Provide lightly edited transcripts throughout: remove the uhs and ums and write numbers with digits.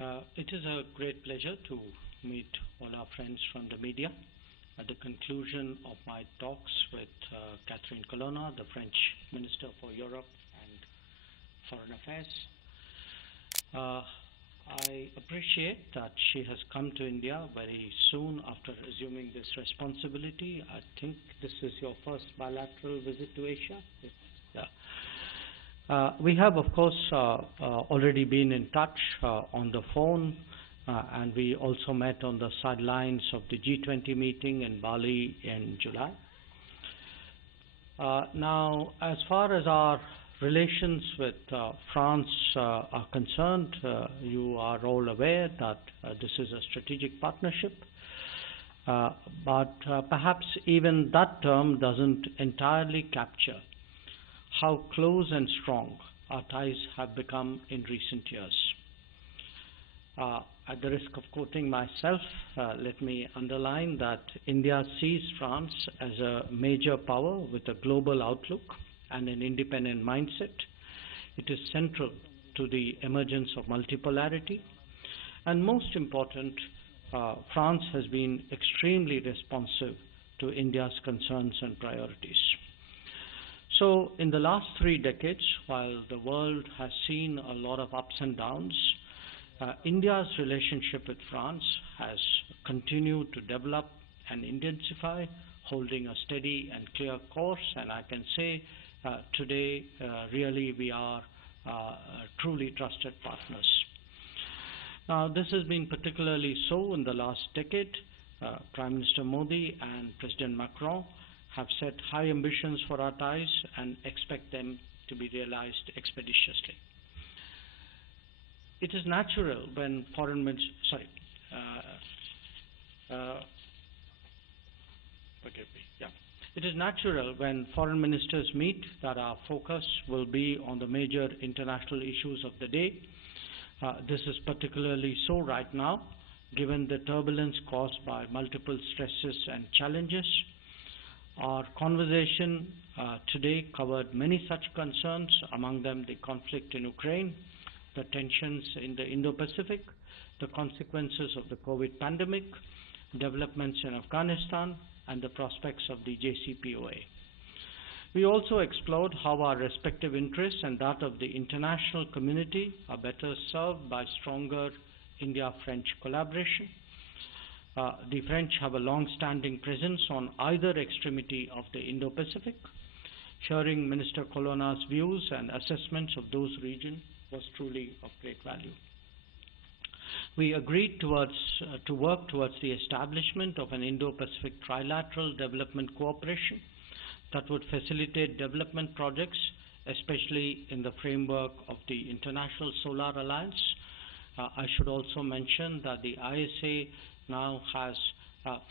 It is a great pleasure to meet all our friends from the media at the conclusion of my talks with Catherine Colonna, the French Minister for Europe and Foreign Affairs. I appreciate that she has come to India very soon after assuming this responsibility. I think this is your first bilateral visit to Asia. We have, of course, already been in touch on the phone, and we also met on the sidelines of the G20 meeting in Bali in July. Now, as far as our relations with France are concerned, you are all aware that this is a strategic partnership, but perhaps even that term doesn't entirely capture how close and strong our ties have become in recent years. At the risk of quoting myself, let me underline that India sees France as a major power with a global outlook and an independent mindset. It is central to the emergence of multipolarity. And most important, France has been extremely responsive to India's concerns and priorities. So in the last 3 decades, while the world has seen a lot of ups and downs, India's relationship with France has continued to develop and intensify, holding a steady and clear course. And I can say today, really, we are truly trusted partners. Now, this has been particularly so in the last decade. Prime Minister Modi and President Macron have set high ambitions for our ties and expect them to be realized expeditiously. It is natural when foreign ministers, It is natural when foreign ministers meet that our focus will be on the major international issues of the day. This is particularly so right now, given the turbulence caused by multiple stresses and challenges. Our conversation today covered many such concerns, among them the conflict in Ukraine, the tensions in the Indo-Pacific, the consequences of the COVID pandemic, developments in Afghanistan, and the prospects of the JCPOA. We also explored how our respective interests and that of the international community are better served by stronger India-French collaboration. The French have a long-standing presence on either extremity of the Indo-Pacific. Hearing Minister Colonna's views and assessments of those regions was truly of great value. We agreed to work towards the establishment of an Indo-Pacific trilateral development cooperation that would facilitate development projects, especially in the framework of the International Solar Alliance. I should also mention that the ISA now has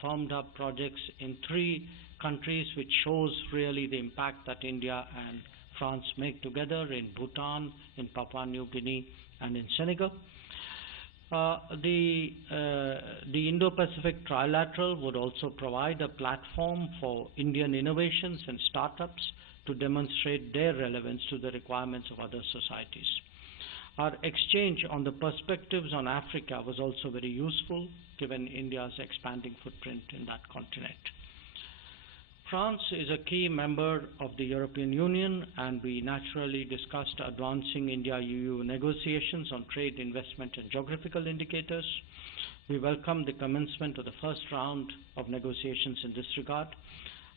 firmed up projects in 3 countries, which shows really the impact that India and France make together in Bhutan, in Papua New Guinea, and in Senegal. The Indo-Pacific Trilateral would also provide a platform for Indian innovations and startups to demonstrate their relevance to the requirements of other societies. Our exchange on the perspectives on Africa was also very useful, given India's expanding footprint in that continent. France is a key member of the European Union, and we naturally discussed advancing India-EU negotiations on trade, investment, and geographical indicators. We welcome the commencement of the first round of negotiations in this regard.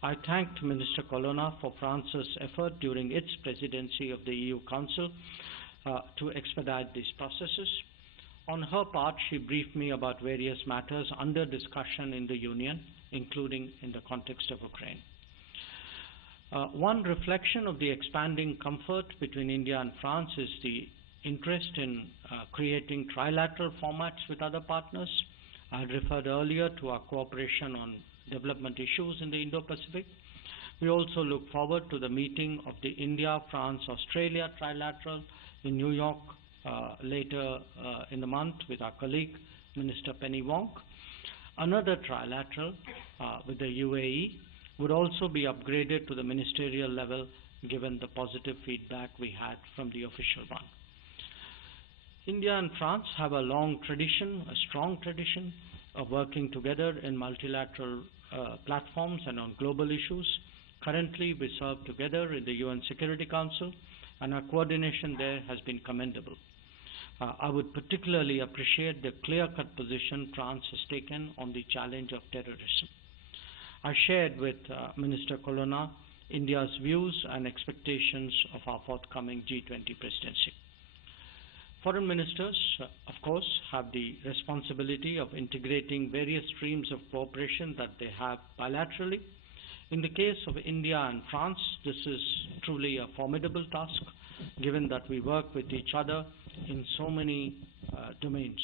I thanked Minister Colonna for France's effort during its presidency of the EU Council to expedite these processes. On her part, she briefed me about various matters under discussion in the Union, including in the context of Ukraine. One reflection of the expanding comfort between India and France is the interest in creating trilateral formats with other partners. I had referred earlier to our cooperation on development issues in the Indo-Pacific. We also look forward to the meeting of the India-France-Australia trilateral in New York later in the month with our colleague, Minister Penny Wong. Another trilateral with the UAE would also be upgraded to the ministerial level, given the positive feedback we had from the official one. India and France have a long tradition, a strong tradition of working together in multilateral platforms and on global issues. Currently, we serve together in the UN Security Council, and our coordination there has been commendable. I would particularly appreciate the clear-cut position France has taken on the challenge of terrorism. I shared with Minister Colonna India's views and expectations of our forthcoming G20 presidency. Foreign ministers, of course, have the responsibility of integrating various streams of cooperation that they have bilaterally. In the case of India and France, this is truly a formidable task, given that we work with each other in so many domains.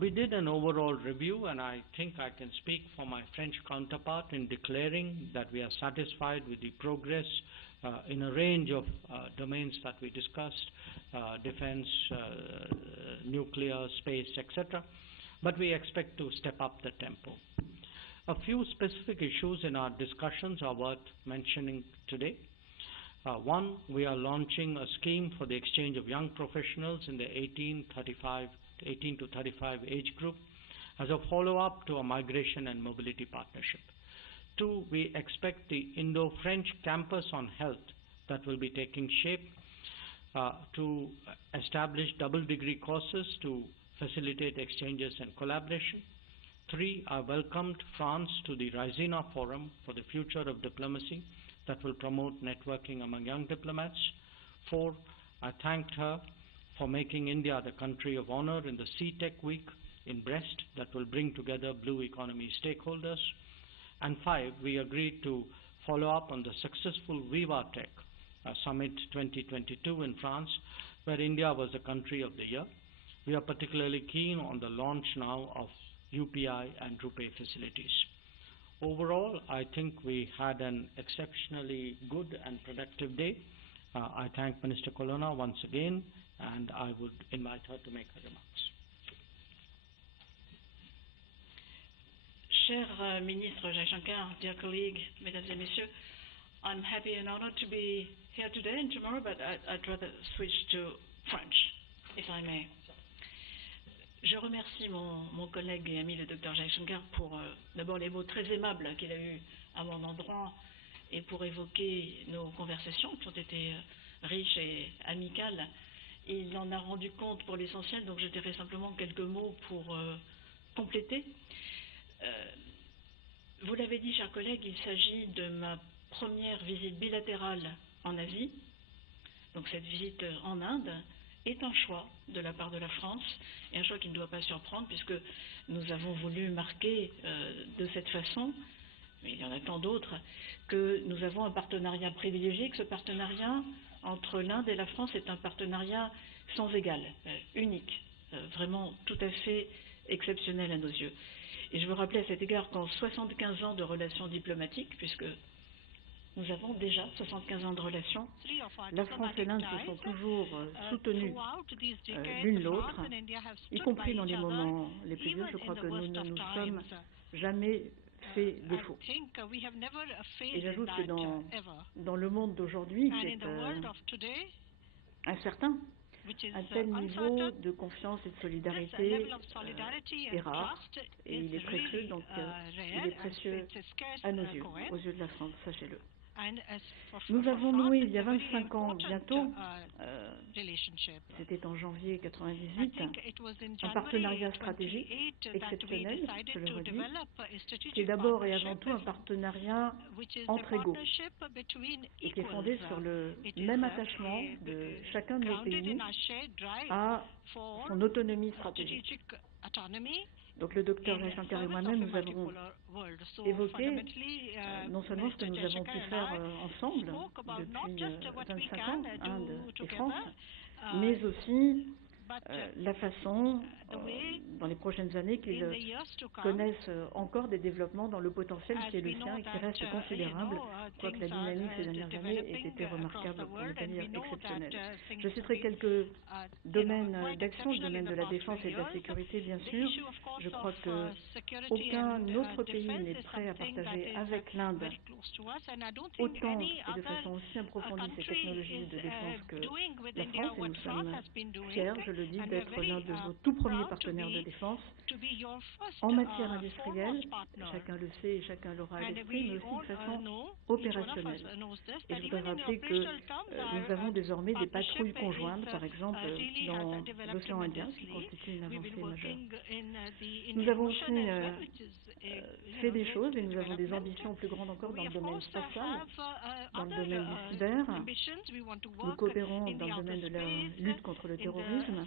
We did an overall review, and I think I can speak for my French counterpart in declaring that we are satisfied with the progress in a range of domains that we discussed, defense, nuclear, space, etc. But we expect to step up the tempo. A few specific issues in our discussions are worth mentioning today. One, we are launching a scheme for the exchange of young professionals in the 18 to 35 age group as a follow-up to a migration and mobility partnership. Two, we expect the Indo-French campus on health that will be taking shape to establish double-degree courses to facilitate exchanges and collaboration. Three, I welcomed France to the Raisina Forum for the Future of Diplomacy that will promote networking among young diplomats. Four, I thanked her for making India the country of honor in the CTEC Week in Brest that will bring together blue economy stakeholders. And five, we agreed to follow up on the successful VivaTech Summit 2022 in France, where India was the country of the year. We are particularly keen on the launch now of UPI and RuPay facilities. Overall, I think we had an exceptionally good and productive day. I thank Minister Colonna once again, and I would invite her to make her remarks. Cher Ministre Jaishankar, dear colleague, Mesdames et Messieurs, I'm happy and honored to be here today and tomorrow, but I'd rather switch to French, if I may. Je remercie mon collègue et ami le Dr Jaishankar pour d'abord les mots très aimables qu'il a eus à mon endroit et pour évoquer nos conversations qui ont été riches et amicales. Il en a rendu compte pour l'essentiel, donc je dirais simplement quelques mots pour compléter. Vous l'avez dit, chers collègues, il s'agit de ma première visite bilatérale en Asie. Donc cette visite en Inde est un choix de la part de la France, et un choix qui ne doit pas surprendre puisque nous avons voulu marquer de cette façon, mais il y en a tant d'autres, que nous avons un partenariat privilégié, que ce partenariat entre l'Inde et la France est un partenariat sans égal, unique, vraiment tout à fait exceptionnel à nos yeux. Et je veux rappeler à cet égard qu'en 75 ans de relations diplomatiques, puisque nous avons déjà 75 ans de relations, la France et l'Inde se sont toujours soutenues l'une l'autre, y compris dans les moments les plus durs. Je crois que nous ne nous sommes jamais fait défaut. Et j'ajoute que dans le monde d'aujourd'hui, qui est incertain, un tel niveau de confiance et de solidarité est rare et il est précieux, donc il est précieux à nos yeux, aux yeux de la France, sachez-le. Nous avons noué il y a 25 ans bientôt, c'était en janvier 1998, un partenariat stratégique exceptionnel, je le redis, qui est d'abord et avant tout un partenariat entre égaux et qui est fondé sur le même attachement de chacun de nos pays à son autonomie stratégique. Donc le docteur Jaishankar et moi-même, nous avons évoqué non seulement ce que nous avons pu faire ensemble depuis 25 ans, Inde et France, mais aussi la façon, dans les prochaines années, qu'ils connaissent encore des développements dans le potentiel qui est le sien et qui reste considérable, quoique la dynamique ces dernières années ait été remarquable, pour ne pas dire exceptionnelle. Je citerai quelques domaines d'action, le domaine de la défense et de la sécurité, bien sûr. Je crois qu'aucun autre pays n'est prêt à partager avec l'Inde autant et de façon aussi approfondie ces technologies de défense que la France, et nous sommes fiers, je le dis, d'être l'un de vos tout premiers partenaires de défense en matière industrielle, chacun le sait et chacun l'aura à l'esprit, mais aussi de façon opérationnelle. Et je voudrais rappeler que nous avons désormais des patrouilles conjointes, par exemple dans l'océan Indien, ce qui constitue une avancée majeure. Nous avons aussi fait des choses et nous avons des ambitions plus grandes encore dans le domaine spatial, dans le domaine du cyber. Nous coopérons dans le domaine de la lutte contre le terrorisme.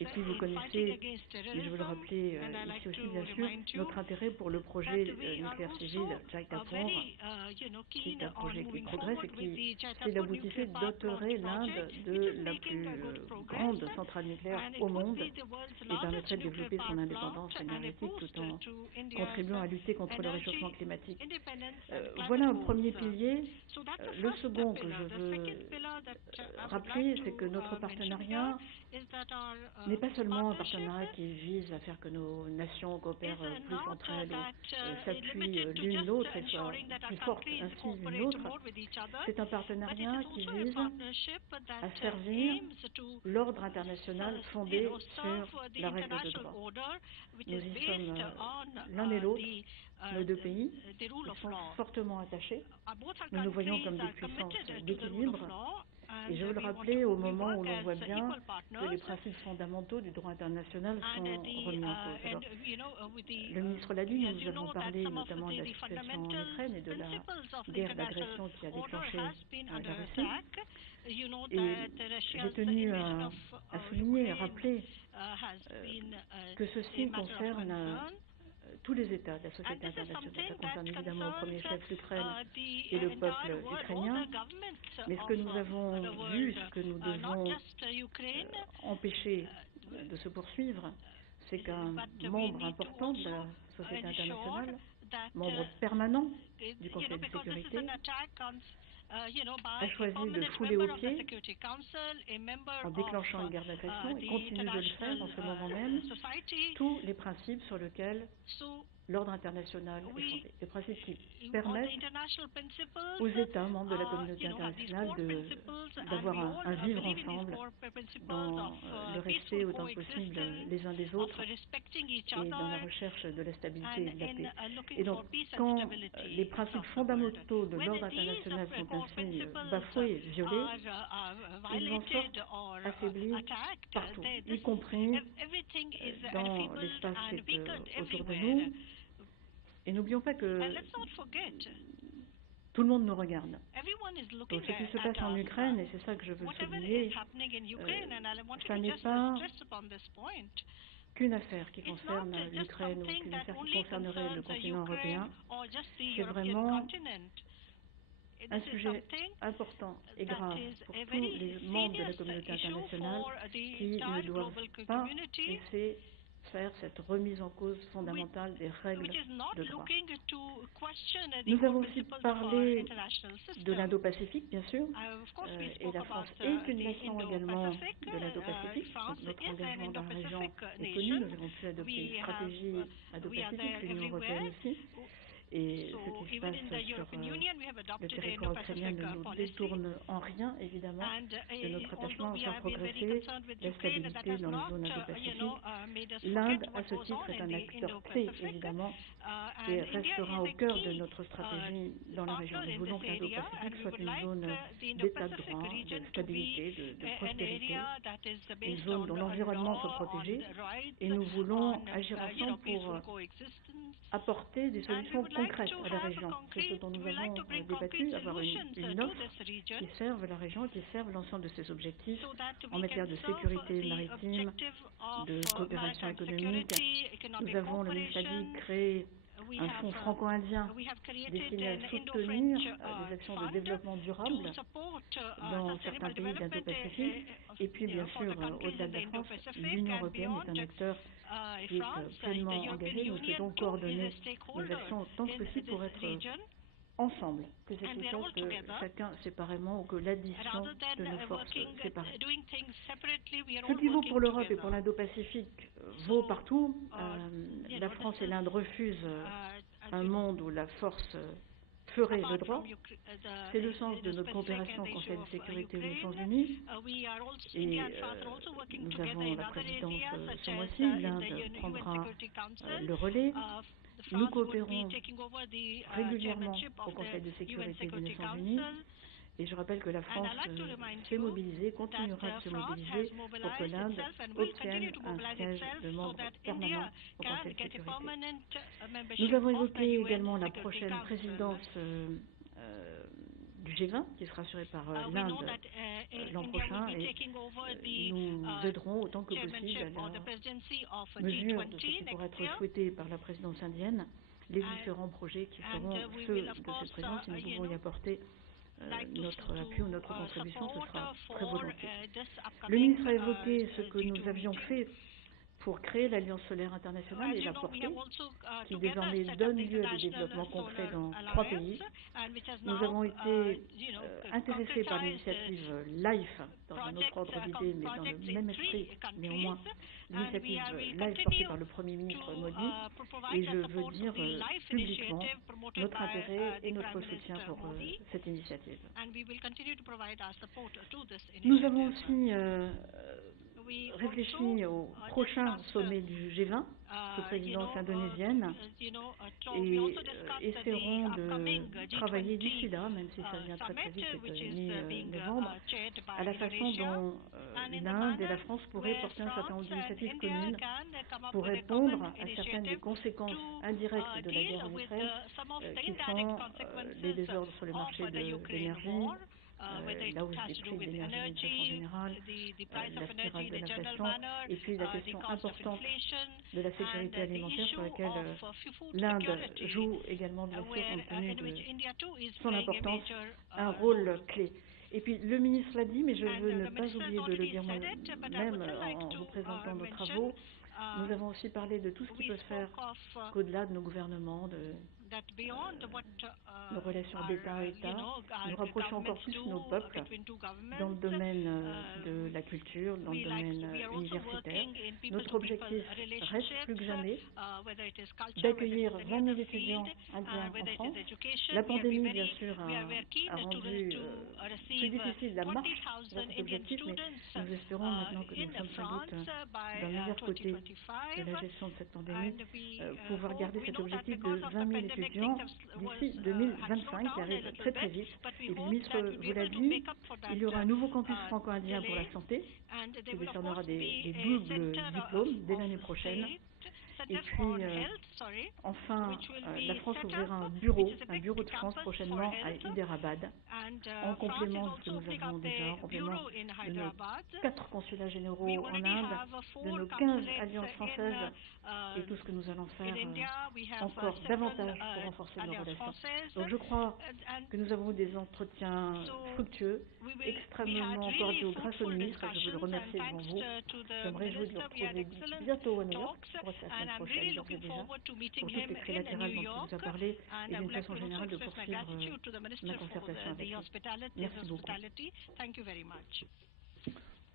Et puis vous connaissez, et je veux le rappeler ici aussi bien sûr, notre intérêt pour le projet nucléaire civil Jaitapur, qui est un projet qui progresse et qui, s'il aboutissait, doterait l'Inde de la plus grande centrale nucléaire au monde et permettrait de développer son indépendance énergétique tout en contribuant à lutter contre le réchauffement climatique. Voilà un premier pilier. Le second que je veux rappeler, c'est que notre partenariat n'est pas seulement un partenariat qui vise à faire que nos nations coopèrent plus entre elles ou s'appuient l'une l'autre et soient plus fortes ainsi l'une l'autre. C'est un partenariat qui vise à servir l'ordre international fondé sur la règle de droit. Nous y sommes l'un et l'autre, nos deux pays, ils sont fortement attachés. Nous nous voyons comme des puissances d'équilibre. Et je veux le rappeler au moment où l'on voit bien que les principes fondamentaux du droit international sont remis en cause. Alors, le ministre l'a dit, nous avons parlé notamment de la situation en Ukraine et de la guerre d'agression qui a déclenché la Russie. Et j'ai tenu à souligner, à rappeler que ceci concerne tous les États de la société internationale. Ça concerne évidemment au premier chef l'Ukraine et le peuple ukrainien. Mais ce que nous avons vu, ce que nous devons empêcher de se poursuivre, c'est qu'un membre important de la société internationale, membre permanent du Conseil de sécurité, a choisi de fouler aux pieds en déclenchant une guerre d'agression et continue de le faire en ce moment même tous les principes sur lesquels l'ordre international est fondé. Des principes qui permettent aux États membres de la communauté internationale d'avoir un vivre ensemble dans le respect autant que possible les uns des autres et dans la recherche de la stabilité et de la paix. Et donc, quand les principes fondamentaux de l'ordre international sont ainsi bafoués, violés, ils en sortent affaiblis partout, y compris dans l'espace qui est autour de nous. Et n'oublions pas que tout le monde nous regarde. Donc, ce qui se passe en Ukraine, et c'est ça que je veux souligner, ça n'est pas qu'une affaire qui concerne l'Ukraine ou qu'une affaire qui concernerait le continent européen. C'est vraiment un sujet important et grave pour tous les membres de la communauté internationale qui ne doivent pas laisser faire cette remise en cause fondamentale des règles de droit. Nous avons aussi parlé de l'Indo-Pacifique, bien sûr, et la France est une nation également de l'Indo-Pacifique. Donc notre engagement dans la région est connu. Nous avons pu adopter une stratégie Indo-Pacifique, l'Union européenne aussi. Et ce qui se passe sur le territoire ukrainien ne nous détourne en rien, évidemment, de notre attachement à faire progresser la stabilité dans la zone Indo-Pacifique. L'Inde, à ce titre, est un acteur clé, évidemment, et restera au cœur de notre stratégie dans la région. Nous voulons que l'Indo-Pacifique soit une zone d'état de droit, de stabilité, de prospérité, une zone dont l'environnement soit protégé, et nous voulons agir ensemble pour apporter des solutions concrètes à la région. C'est ce dont nous avons débattu, avoir une offre qui serve la région et qui serve l'ensemble de ses objectifs en matière de sécurité maritime, de coopération économique. Nous avons, le ministre a dit, créé un fonds franco-indien destiné à soutenir des actions de développement durable dans certains pays d'Indo-Pacifique Et puis, bien sûr, au-delà de la France, l'Union européenne est un acteur qui est pleinement engagé. Nous souhaitons coordonner nos actions tant que possible pour être ensemble, que c'est quelque chose que chacun séparément ou que l'addition de nos forces séparées. Ce qui vaut pour l'Europe et pour l'Indo-Pacifique vaut partout. La France et l'Inde refusent un monde où la force ferait le droit. C'est le sens de notre coopération au Conseil de sécurité des Nations Unies. Et nous avons la présidence ce mois-ci. L'Inde prendra le relais. Nous coopérons régulièrement au Conseil de sécurité des Nations Unies. Et je rappelle que la France s'est mobilisée, continuera de se mobiliser pour que l'Inde obtienne un siège de membre permanent au Conseil de sécurité. Nous avons évoqué également la prochaine présidence du G20 qui sera assurée par l'Inde l'an prochain et nous aiderons autant que possible à la mesure de ce qui pourrait être souhaité par la présidence indienne, les différents projets qui seront ceux de cette présidence et nous pouvons y apporter notre appui ou notre contribution, ce sera très volontiers. Le ministre a évoqué ce que nous avions fait pour créer l'Alliance solaire internationale et la portée, qui désormais donne lieu à des développements concrets dans 3 pays. Nous avons été intéressés par l'initiative LIFE, dans un autre ordre d'idées, mais dans le même esprit néanmoins, l'initiative LIFE portée par le Premier ministre Modi, et je veux dire publiquement notre intérêt et notre soutien pour cette initiative. Nous avons aussi réfléchi au prochain sommet du G20 sous présidence indonésienne et espérons de travailler d'ici là, même si ça vient très très vite, c'est mi-novembre, à la façon dont l'Inde et la France pourraient porter un certain nombre d'initiatives communes pour répondre à certaines des conséquences indirectes de la guerre en Ukraine, qui sont les désordres sur le marché de l'énergie, la hausse des prix de l'énergie de façon générale, la spirale de l'inflation, et puis la question importante de la sécurité alimentaire sur laquelle l'Inde joue également, bien sûr, compte tenu de son importance, un rôle clé. Et puis le ministre l'a dit, mais je veux ne pas oublier de le dire moi-même en vous présentant nos travaux. Nous avons aussi parlé de tout ce qui peut se faire qu'au-delà de nos gouvernements, de nos relations d'État à État, nous rapprochons encore plus nos peuples dans le domaine de la culture, dans le domaine universitaire. Notre objectif reste plus que jamais d'accueillir 20 000 étudiants indiens en France. La pandémie, bien sûr, a rendu plus difficile la marche vers cet objectif, mais nous espérons maintenant que nous sommes sans doute d'un meilleur côté de la gestion de cette pandémie, pouvoir garder cet objectif de 20 000 étudiants d'ici 2025, qui arrive très très vite. Et le ministre vous l'a dit, il y aura un nouveau campus franco-indien pour la santé, qui décernera des doubles diplômes dès l'année prochaine. Et puis, enfin, la France ouvrira un bureau de France prochainement à Hyderabad, en complément de ce que nous avons déjà, en complément de nos 4 consulats généraux en Inde, de nos 15 alliances françaises et tout ce que nous allons faire encore davantage pour renforcer nos relations. Donc je crois que nous avons eu des entretiens fructueux, extrêmement cordiaux grâce au ministre, et je veux le remercier devant vous. Je me réjouis de le retrouver bientôt à New York, je crois que c'est la semaine prochaine, d'ores et déjà, pour toutes les trilatérales dont il vous a parlé, et d'une façon générale de poursuivre ma concertation avec vous. Merci beaucoup.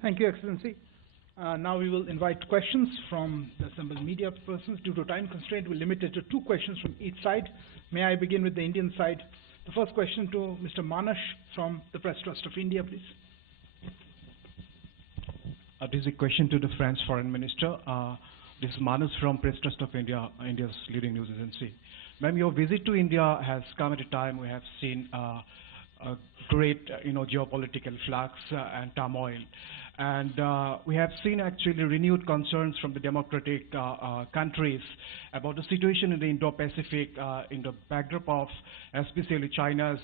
Thank you, Excellency. Now we will invite questions from the assembled media persons. Due to time constraint, we'll limit it to 2 questions from each side. May I begin with the Indian side? The first question to Mr. Manas from the Press Trust of India, please. This is a question to the French Foreign Minister. This is Manas from Press Trust of India, India's leading news agency. Ma'am, your visit to India has come at a time we have seen a great, geopolitical flux and turmoil. And we have seen actually renewed concerns from the democratic countries about the situation in the Indo-Pacific in the backdrop of especially China's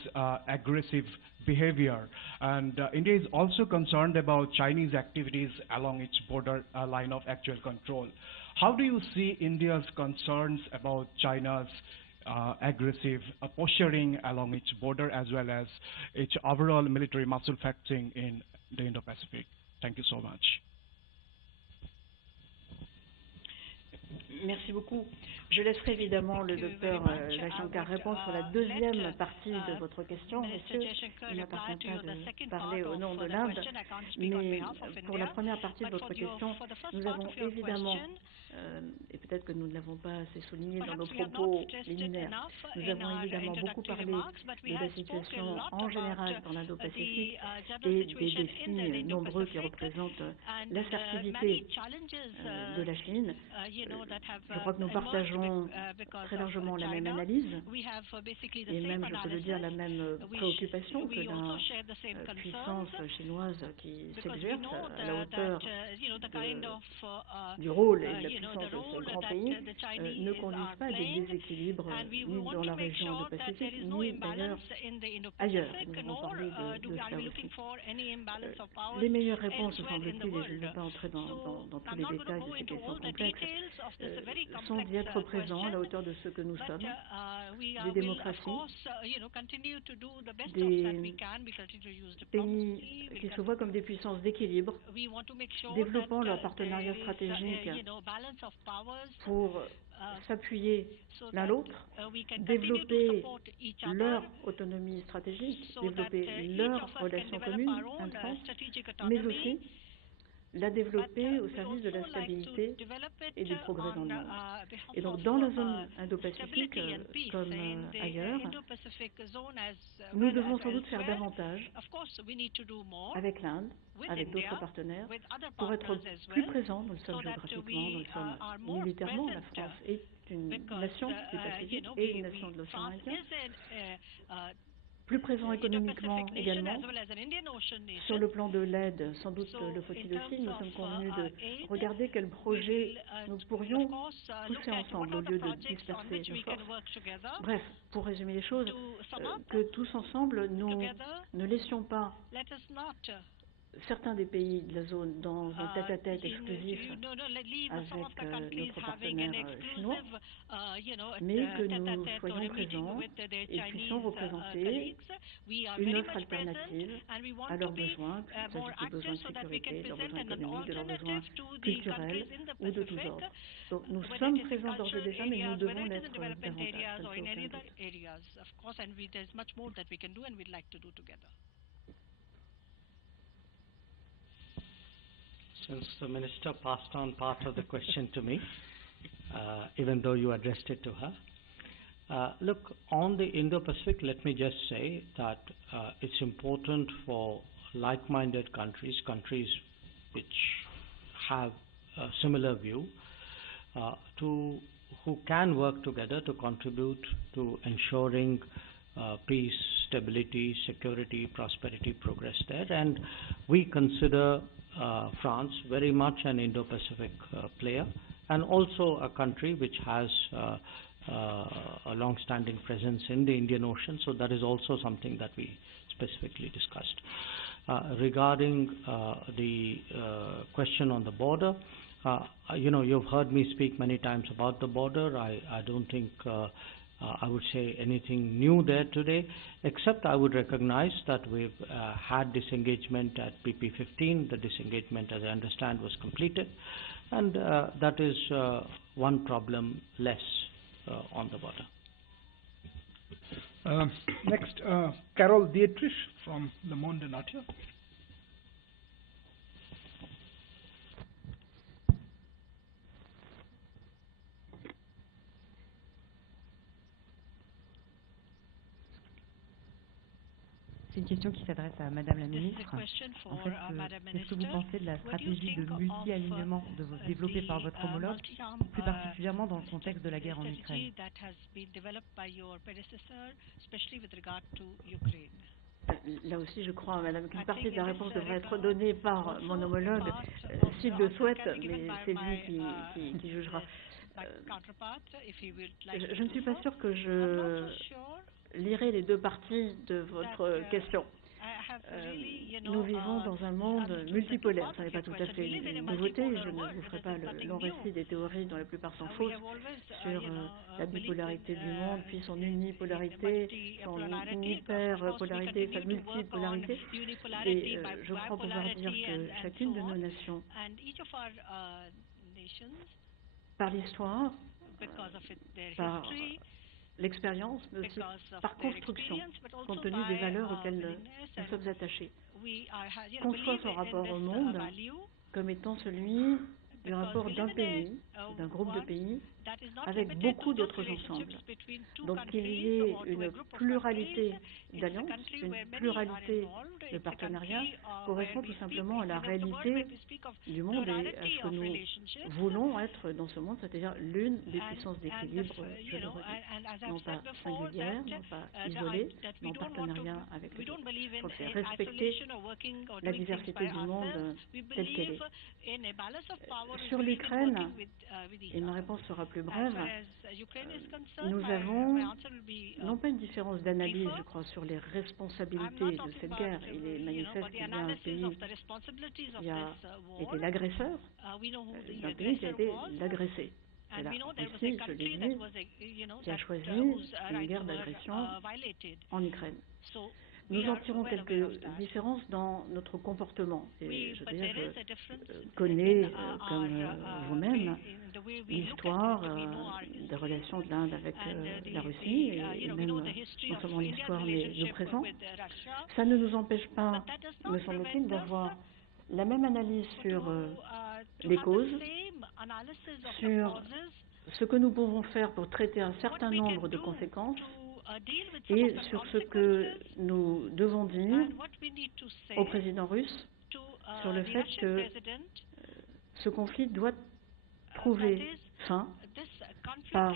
aggressive behavior. And India is also concerned about Chinese activities along its border line of actual control. How do you see India's concerns about China's aggressive posturing along its border as well as its overall military muscle flexing in the Indo-Pacific? Thank you so much. Merci beaucoup. Je laisserai évidemment le docteur Jacques Shankar répondre sur la deuxième partie de votre question, monsieur. Il m'appartient pas de parler au nom de l'Inde, mais pour la première partie de votre question, nous avons évidemment, et peut-être que nous ne l'avons pas assez souligné dans nos propos liminaires, nous avons évidemment beaucoup parlé de la situation en général dans l'Indo-Pacifique et des défis nombreux qui représentent l'assertivité de la Chine. Je crois que nous partageons très largement la même analyse et même, je peux le dire, la même préoccupation que la puissance chinoise qui s'exerce à la hauteur du rôle et de la puissance de ce grand pays ne conduisent pas à des déséquilibres ni dans la région Indo-Pacifique ni d'ailleurs ailleurs. Nous avons parlé de cela aussi. Les meilleures réponses, semble-t-il, et je ne vais pas entrer dans tous les détails de ces questions complexes, sont d'y être présents à la hauteur de ce que nous sommes, des démocraties, des pays qui se voient comme des puissances d'équilibre, développant leur partenariat stratégique pour s'appuyer l'un l'autre, développer leur autonomie stratégique, développer leurs relations communes intra-France, mais aussi la développer au service de la stabilité et du progrès dans le monde. Et donc, dans la zone Indo-Pacifique, comme ailleurs, nous devons sans doute faire davantage avec l'Inde, avec d'autres partenaires, pour être plus présents. Nous le sommes géographiquement, nous le sommes militairement. La France est une nation du Pacifique et une nation de l'océan Indien. Plus présent économiquement également. Sur le plan de l'aide, sans doute le faut-il aussi, nous sommes convenus de regarder quels projets nous pourrions pousser ensemble au lieu de disperser nos forces. Bref, pour résumer les choses, que tous ensemble, nous ne laissions pas certains des pays de la zone dans un tête-à-tête exclusif avec notre partenaire chinois, mais que nous soyons présents et puissions représenter une offre alternative à leurs besoins, qu'il s'agisse des besoins de sécurité, de leurs besoins économiques, de leurs besoins culturels ou de tous ordres. Donc nous sommes présents d'ores et déjà, mais nous devons l'être davantage, ça ne fait aucun doute. Since the Minister passed on part of the question to me, even though you addressed it to her. Look, on the Indo-Pacific, let me just say that it's important for like-minded countries which have a similar view, who can work together to contribute to ensuring peace, stability, security, prosperity, progress there. And we consider France very much an Indo-Pacific player, and also a country which has a long-standing presence in the Indian Ocean. So that is also something that we specifically discussed. Regarding the question on the border, you've heard me speak many times about the border. I don't think I would say anything new there today, except I would recognize that we've had disengagement at PP15. The disengagement, as I understand, was completed, and that is one problem less on the border. Next, Carol Dietrich from Le Monde de Nature. C'est une question qui s'adresse à Madame la Ministre. En fait, qu'est-ce que vous pensez de la stratégie de multi-alignement développée par votre homologue, plus particulièrement dans le contexte de la guerre en Ukraine? Là aussi, je crois, Madame, qu'une partie de la réponse devrait être donnée par mon homologue, s'il le souhaite, mais c'est lui qui jugera. Je ne suis pas sûre que je lirai les deux parties de votre question. nous vivons dans un monde multipolaire. Ce n'est pas tout à fait une nouveauté. Je ne vous ferai pas le long récit des théories dont la plupart sont fausses sur la bipolarité du monde, puis son unipolarité, son hyperpolarité, sa multipolarité. Et je crois pouvoir dire que chacune de nos nations, par l'histoire, par l'expérience, mais aussi par construction, compte tenu des valeurs auxquelles nous sommes attachés, conçoit son rapport au monde comme étant celui du rapport d'un pays, d'un groupe de pays, avec beaucoup d'autres ensembles. Donc qu'il y ait une pluralité d'alliances, une pluralité de partenariats, correspond tout simplement à la réalité du monde et à ce que nous voulons être dans ce monde, c'est-à-dire l'une des puissances d'équilibre, je le redis, non pas singulière, non pas isolée, mais en partenariat avec les autres. Je crois que c'est respecter la diversité du monde telle qu'elle est. Sur l'Ukraine, et ma réponse sera plus brève, nous avons non pas une différence d'analyse, je crois, sur les responsabilités de cette guerre. Il est manifeste qu'il y a un pays qui a été l'agresseur d'un pays qui a été l'agressé. C'est la Russie, je l'ai dit, qui a choisi une guerre d'agression en Ukraine. Nous en tirons quelques différences dans notre comportement. Et je veux dire, je connais, comme vous-même, l'histoire des relations de l'Inde avec la Russie, et même non seulement l'histoire, mais le présent. Ça ne nous empêche pas, me semble-t-il, d'avoir la même analyse sur les causes, sur ce que nous pouvons faire pour traiter un certain nombre de conséquences, et sur ce que nous devons dire au président russe sur le fait que ce conflit doit trouver fin par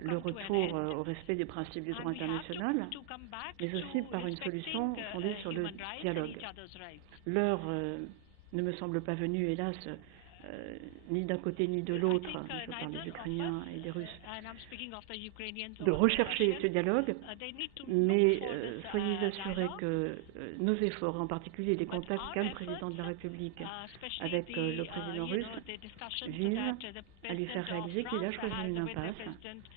le retour au respect des principes du droit international, mais aussi par une solution fondée sur le dialogue. L'heure ne me semble pas venue, hélas, ni d'un côté ni de l'autre, je parle des Ukrainiens et des Russes, de rechercher ce dialogue, mais soyez assurés que nos efforts, en particulier les contacts qu'a le président de la République avec le président russe, visent à lui faire réaliser qu'il a choisi une impasse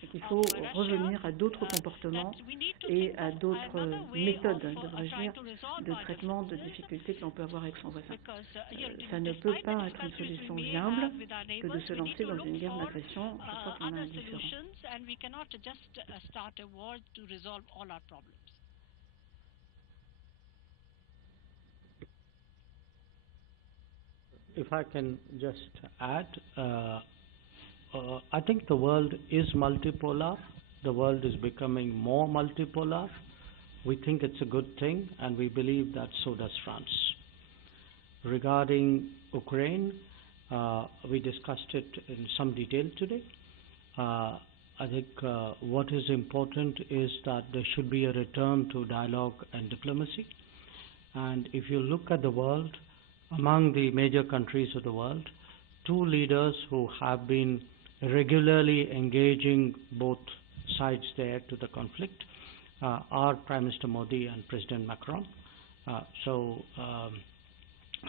et qu'il faut revenir à d'autres comportements et à d'autres méthodes, devrais-je dire, de traitement de difficultés que l'on peut avoir avec son voisin. Ça ne peut pas être une solution viable que de se lancer dans une guerre d'agression chaque fois qu'on a un différend. If I can just add, I think the world is multipolar. The world is becoming more multipolar. We think it's a good thing, and we believe that so does France. Regarding Ukraine, we discussed it in some detail today. I think what is important is that there should be a return to dialogue and diplomacy. And if you look at the world, among the major countries of the world, two leaders who have been regularly engaging both sides there to the conflict are Prime Minister Modi and President Macron.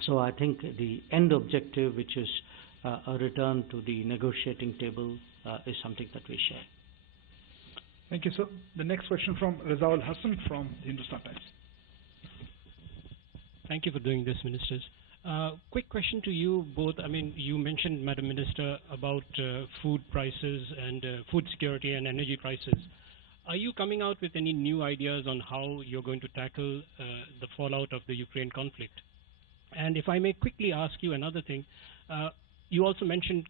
So I think the end objective, which is a return to the negotiating table, is something that we share. Thank you, sir. The next question from Razaul Hassan from the Hindustan Times. Thank you for doing this, Ministers. Quick question to you both. I mean, you mentioned, Madam Minister, about food prices and food security and energy prices. Are you coming out with any new ideas on how you're going to tackle the fallout of the Ukraine conflict? And if I may quickly ask you another thing, you also mentioned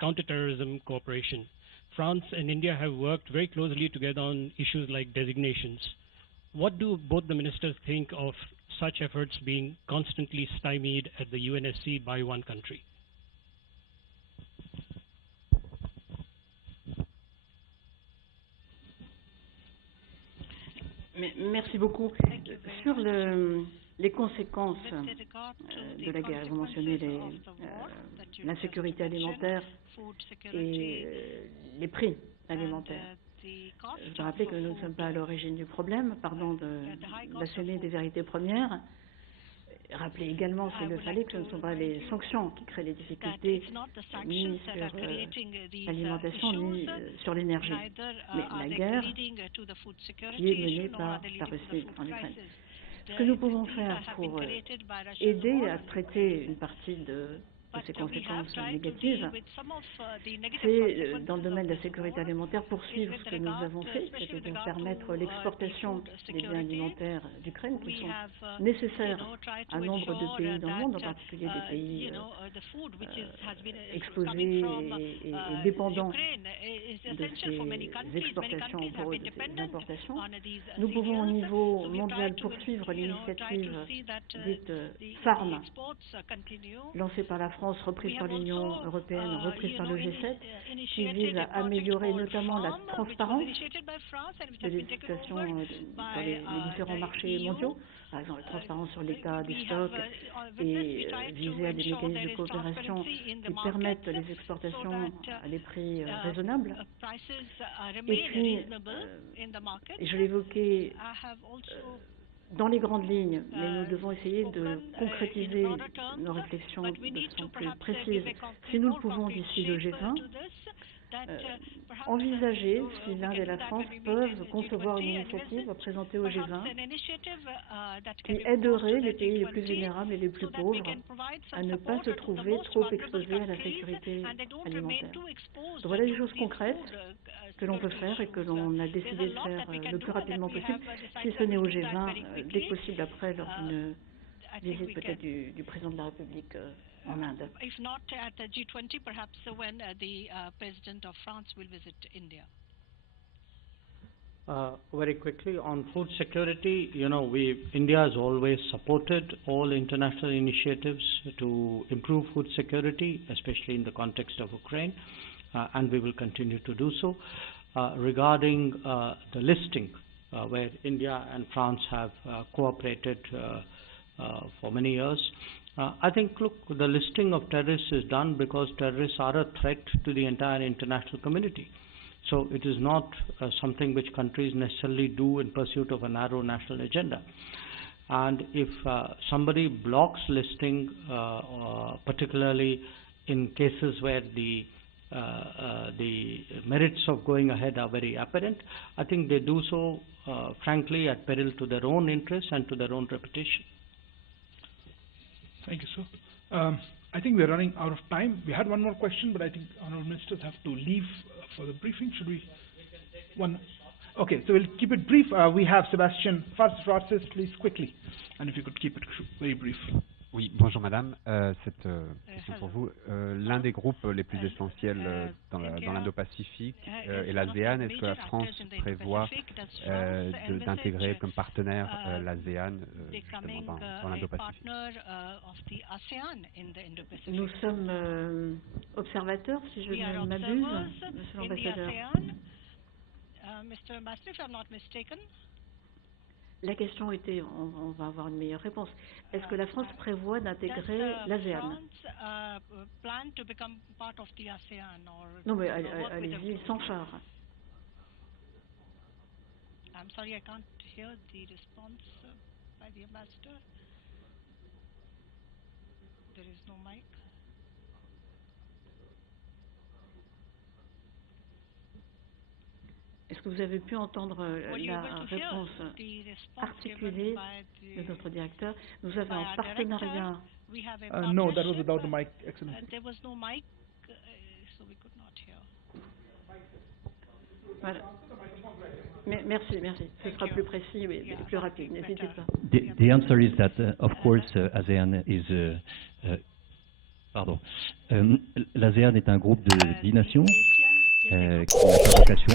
counterterrorism cooperation. France and India have worked very closely together on issues like designations. What do both the ministers think of such efforts being constantly stymied at the UNSC by one country? Merci beaucoup. Sur les conséquences de la guerre, vous mentionnez l'insécurité alimentaire et les prix alimentaires. Je dois rappeler que nous ne sommes pas à l'origine du problème, pardon d'asséner des vérités premières. Rappeler également, s'il le fallait, que ce ne sont pas les sanctions qui créent les difficultés, ni sur l'alimentation, ni sur l'énergie, mais la guerre qui est menée par la Russie en Ukraine. Ce que nous pouvons faire pour aider à traiter une partie de ces conséquences négatives, c'est dans le domaine de la sécurité alimentaire poursuivre ce que nous avons fait, c'est-à-dire permettre l'exportation des biens alimentaires d'Ukraine qui sont nécessaires à nombre de pays dans le monde, en particulier des pays exposés et dépendants de ces exportations pour eux, de ces importations. Nous pouvons au niveau mondial poursuivre l'initiative dite FARM, lancée par la France, reprise par l'Union européenne, reprise par le G7, qui vise à améliorer notamment la transparence de l'exploitation dans les différents marchés mondiaux, par exemple la transparence sur l'état des stocks et viser à des mécanismes de coopération qui permettent les exportations à des prix raisonnables. Et puis, et je l'évoquais dans les grandes lignes, mais nous devons essayer de concrétiser nos réflexions de façon plus précise. Si nous le pouvons d'ici le G20, envisager si l'Inde et la France peuvent concevoir une initiative présentée au G20 qui aiderait les pays les plus vulnérables et les plus pauvres à ne pas se trouver trop exposés à la sécurité alimentaire. Donc voilà des choses concrètes que l'on peut faire et que l'on a décidé de faire le plus rapidement possible, si ce n'est au G20, dès que possible après, lors d'une visite peut-être du président de la République en Inde. If not at the G20, perhaps when the President of France will visit India. Very quickly on food security, India has always supported all international initiatives to improve food security, especially in the context of Ukraine, and we will continue to do so. Regarding the listing, where India and France have cooperated for many years, I think, look, the listing of terrorists is done because terrorists are a threat to the entire international community. So it is not something which countries necessarily do in pursuit of a narrow national agenda. And if somebody blocks listing, particularly in cases where the merits of going ahead are very apparent, I think they do so, frankly, at peril to their own interests and to their own reputation. Thank you, sir. I think we're running out of time. We had one more question, but I think honourable ministers have to leave for the briefing. Should we? One. Okay, so we'll keep it brief. We have Sébastien Farsis, please, quickly. And if you could keep it very brief. Oui, bonjour madame. Cette question pour vous. L'un des groupes les plus essentiels dans l'Indo-Pacifique est l'ASEAN. Est-ce que la France prévoit d'intégrer comme partenaire l'ASEAN justement dans l'Indo-Pacifique? Nous sommes observateurs, si je ne m'abuse, monsieur l'ambassadeur. Mr. Ambassador, if I'm not mistaken. La question était, on va avoir une meilleure réponse. Est-ce que la France prévoit d'intégrer l'ASEAN? Non, mais allez-y, sans phare. I'm sorry, I can't hear the response by the ambassador. There is no mic. Est-ce que vous avez pu entendre la réponse articulée de notre directeur? Nous avons un partenariat. No, that was without the mic, Excellency. There was no mic, so we could not hear. Voilà. Merci. Ce sera plus précis et plus rapide. N'hésitez pas. The answer is that, of course, ASEAN is. L'ASEAN est un groupe de 10 nations qui a vocation